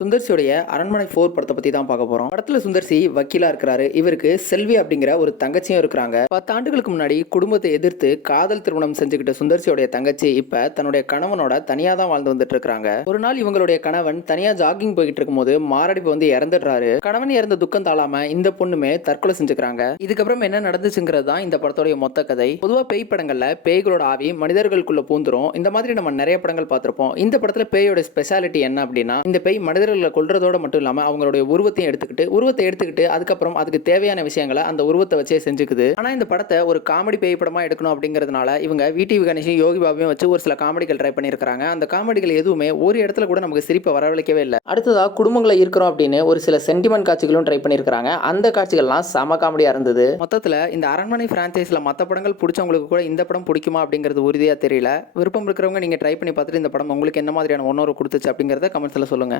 சுந்தர்சியோடைய அரண்மனை 4 படத்தை பத்தி தான் பார்க்க போறோம். படத்துல சுந்தர்சி வக்கீலா இருக்கிறாரு. இவருக்கு செல்வி அப்படிங்கிற ஒரு தங்கச்சியும் இருக்கிறாங்க. 10 ஆண்டுகளுக்கு முன்னாடி குடும்பத்தை எதிர்த்து காதல் திருமணம் செஞ்சுக்கிட்ட சுந்தர்சியோடைய தங்கச்சி இப்ப தன்னுடைய கணவனோட தனியா தான் வாழ்ந்து வந்துட்டு இருக்காங்க. ஒரு நாள் இவங்களுடைய கணவன் தனியா ஜாகிங் போயிட்டு இருக்கும்போது மாரடைப்பு வந்து இறந்துடுறாரு. கணவன் இறந்த துக்கம் தாளாம இந்த பொண்ணுமே தற்கொலை செஞ்சுக்கிறாங்க. இதுக்கப்புறம் என்ன நடந்துச்சுங்கிறது தான் இந்த படத்தோடைய மொத்த கதை. பொதுவா பேய் படங்கள்ல பேய்களோட ஆவி மனிதர்களுக்குள்ள பூந்துரும். இந்த மாதிரி நம்ம நிறைய படங்கள் பார்த்திருப்போம். இந்த படத்துல பேயோட ஸ்பெஷாலிட்டி என்ன அப்படின்னா, இந்த பேய் மனிதர்களை கொல்றதோட மட்டும் இல்லாம அவங்களுடைய உருவத்தை எடுத்துக்கிட்டு அதுக்கப்புறம் அதுக்கு தேவையான விஷயங்களை அந்த உருவத்தை வச்சே செஞ்சுக்குது. ஆனா இந்த படத்தை ஒரு காமெடி பேய் படமா எடுக்கணும் அப்படிங்கிறதுனால இவங்க விடிவி கணேஷும் யோகி பாபுவையும் வச்சு ஒரு சில காமெடிகள் ட்ரை பண்ணியிருக்காங்க. அந்த காமெடிகள் எதுவுமே ஒரு இடத்துல கூட நமக்கு சிரிப்பை வரவழைக்கவே இல்லை. அடுத்ததா குடும்பங்களை இருக்கிறோம் அப்படின்னு ஒரு சில சென்டிமெண்ட் காட்சிகளும் ட்ரை பண்ணியிருக்காங்க. அந்த காட்சிகள்லாம் செம காமெடியா இருந்தது. மொத்தத்தில் இந்த அரண்மனை பிரான்சைஸ்ல மற்ற படங்கள் பிடிச்சவங்களுக்கு கூட இந்த படம் பிடிக்குமா அப்படிங்கிறது உறுதியா தெரியல. விருப்பம் இருக்கிறவங்க நீங்க ட்ரை பண்ணி பார்த்துட்டு இந்த படம் உங்களுக்கு என்ன மாதிரியான உணர்வு கொடுத்துச்சு அப்படிங்கிறத கமெண்ட்ஸ்ல சொல்லுங்க.